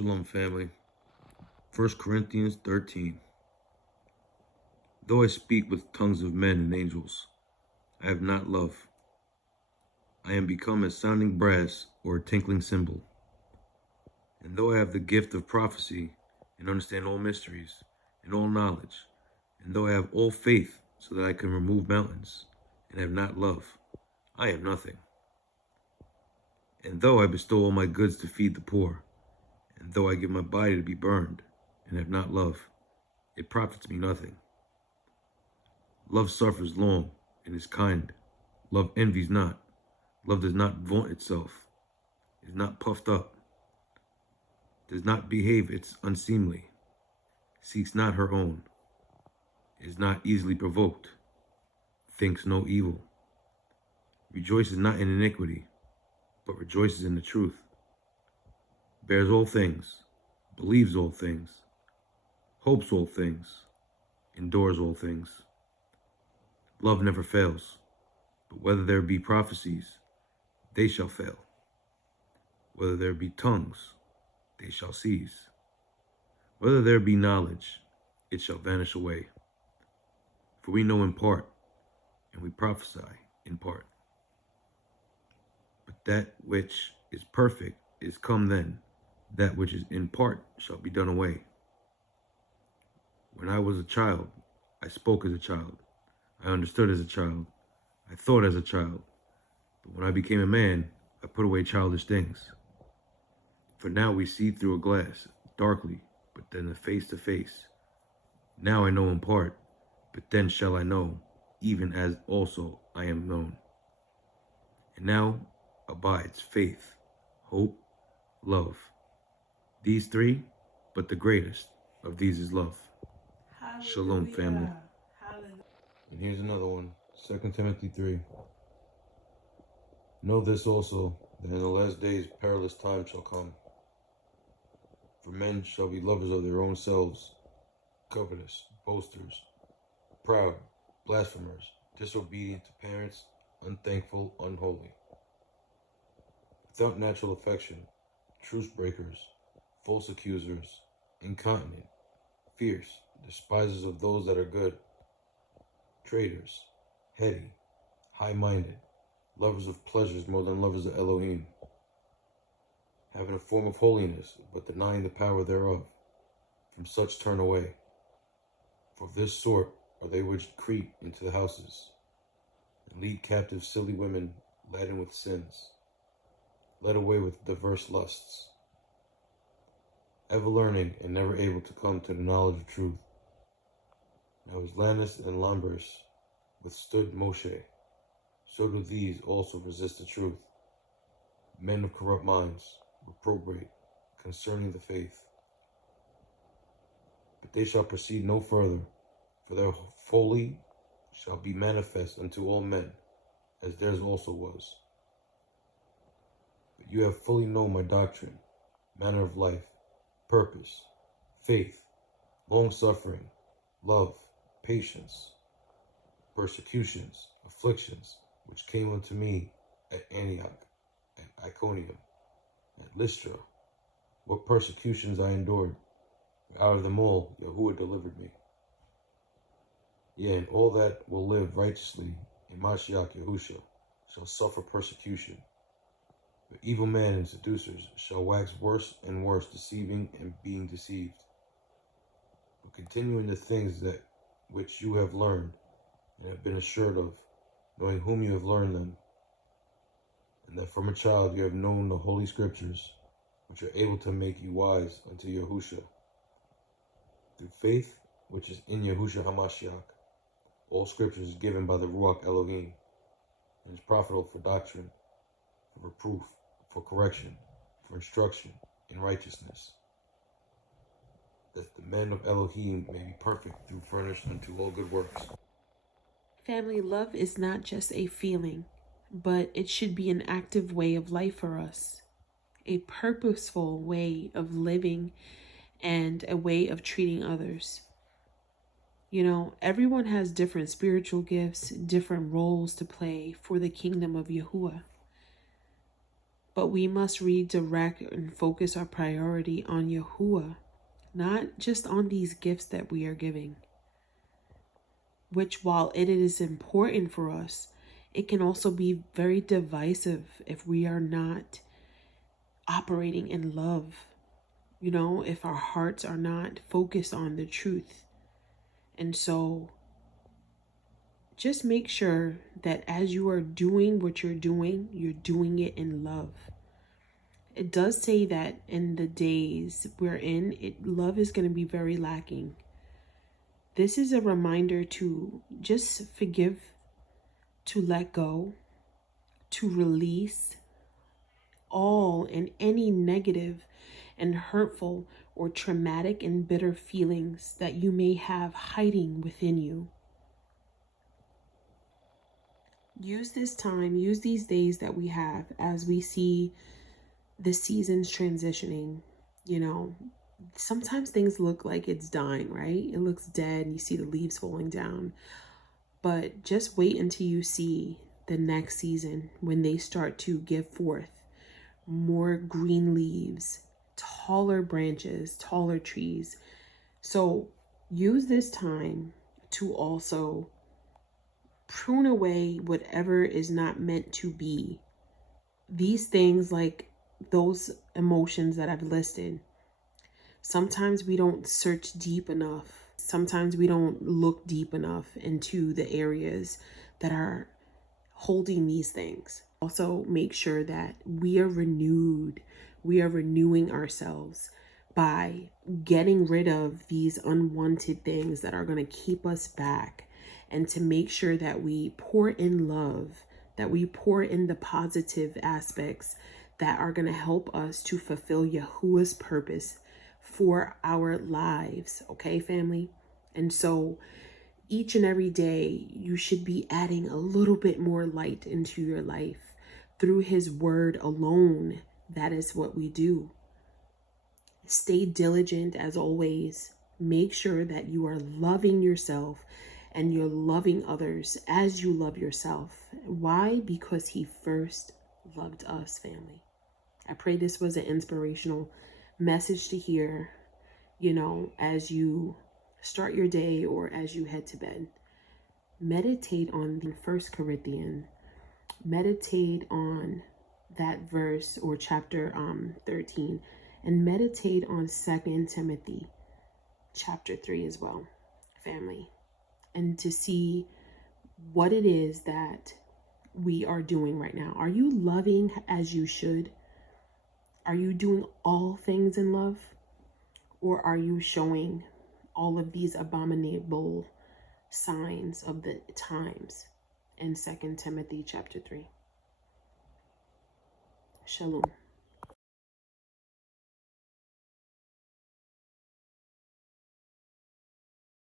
Shalom, family. 1 Corinthians 13. Though I speak with tongues of men and angels, I have not love. I am become as sounding brass or a tinkling cymbal. And though I have the gift of prophecy and understand all mysteries and all knowledge, and though I have all faith so that I can remove mountains and have not love, I am nothing. And though I bestow all my goods to feed the poor, and though I give my body to be burned and have not love, it profits me nothing. Love suffers long and is kind. Love envies not. Love does not vaunt itself, is not puffed up, does not behave its unseemly, seeks not her own, is not easily provoked, thinks no evil, rejoices not in iniquity, but rejoices in the truth, bears all things, believes all things, hopes all things, endures all things. Love never fails, but whether there be prophecies, they shall fail. Whether there be tongues, they shall cease. Whether there be knowledge, it shall vanish away. For we know in part, and we prophesy in part. But that which is perfect is come then. That which is in part shall be done away. When I was a child, I spoke as a child. I understood as a child. I thought as a child. But when I became a man, I put away childish things. For now we see through a glass, darkly, but then face to face. Now I know in part, but then shall I know, even as also I am known. And now abides faith, hope, love. These three, but the greatest of these is love. Hallelujah. Shalom, family. Hallelujah. And here's another one, 2 Timothy 3. Know this also, that in the last days perilous times shall come. For men shall be lovers of their own selves, covetous, boasters, proud, blasphemers, disobedient to parents, unthankful, unholy, without natural affection, truce breakers, false accusers, incontinent, fierce, despisers of those that are good, traitors, heady, high-minded, lovers of pleasures more than lovers of Elohim, having a form of holiness, but denying the power thereof. From such turn away. For of this sort are they which creep into the houses, and lead captive silly women laden with sins, led away with diverse lusts, ever learning and never able to come to the knowledge of truth. Now as Lannis and Lambers withstood Moshe, so do these also resist the truth. Men of corrupt minds, reprobate concerning the faith. But they shall proceed no further, for their folly shall be manifest unto all men, as theirs also was. But you have fully known my doctrine, manner of life, purpose, faith, long-suffering, love, patience, persecutions, afflictions, which came unto me at Antioch, at Iconium, at Lystra, what persecutions I endured. Out of them all, Yahuwah delivered me. Yea, and all that will live righteously in Mashiach Yahusha shall suffer persecution. But evil men and seducers shall wax worse and worse, deceiving and being deceived. But continue in the things that which you have learned and have been assured of, knowing whom you have learned them, and that from a child you have known the holy scriptures, which are able to make you wise unto Yahusha. Through faith which is in Yahushua HaMashiach, all scripture is given by the Ruach Elohim, and is profitable for doctrine, for reproof, for correction, for instruction in righteousness, that the men of Elohim may be perfect, through furnished unto all good works. Family, love is not just a feeling, but it should be an active way of life for us, a purposeful way of living, and a way of treating others. You know, everyone has different spiritual gifts, different roles to play for the kingdom of Yahuwah. But we must redirect and focus our priority on Yahuwah, not just on these gifts that we are giving, which, while it is important for us, it can also be very divisive if we are not operating in love, if our hearts are not focused on the truth. And so just make sure that as you are doing what you're doing it in love. It does say that in the days we're in, love is going to be very lacking. This is a reminder to just forgive, to let go, to release all and any negative and hurtful or traumatic and bitter feelings that you may have hiding within you. Use this time, use these days that we have as we see the seasons transitioning. Sometimes things look like it's dying, right? It looks dead and you see the leaves falling down. But just wait until you see the next season when they start to give forth more green leaves, taller branches, taller trees. So use this time to also prune away whatever is not meant to be. These things, like those emotions that I've listed, sometimes we don't search deep enough. Sometimes we don't look deep enough into the areas that are holding these things. Also, make sure that we are renewed. We are renewing ourselves by getting rid of these unwanted things that are going to keep us back, and to make sure that we pour in love, that we pour in the positive aspects that are going to help us to fulfill Yahuwah's purpose for our lives. Okay, family? And so each and every day, you should be adding a little bit more light into your life through his word alone. That is what we do. Stay diligent as always. Make sure that you are loving yourself and you're loving others as you love yourself. Why? Because he first loved us, family. I pray this was an inspirational message to hear, as you start your day or as you head to bed. Meditate on the 1 Corinthians. Meditate on that verse or chapter 13, and meditate on 2 Timothy chapter 3 as well, family, and to see what it is that we are doing right now. Are you loving as you should? Are you doing all things in love? Or are you showing all of these abominable signs of the times in 2 Timothy chapter 3? Shalom.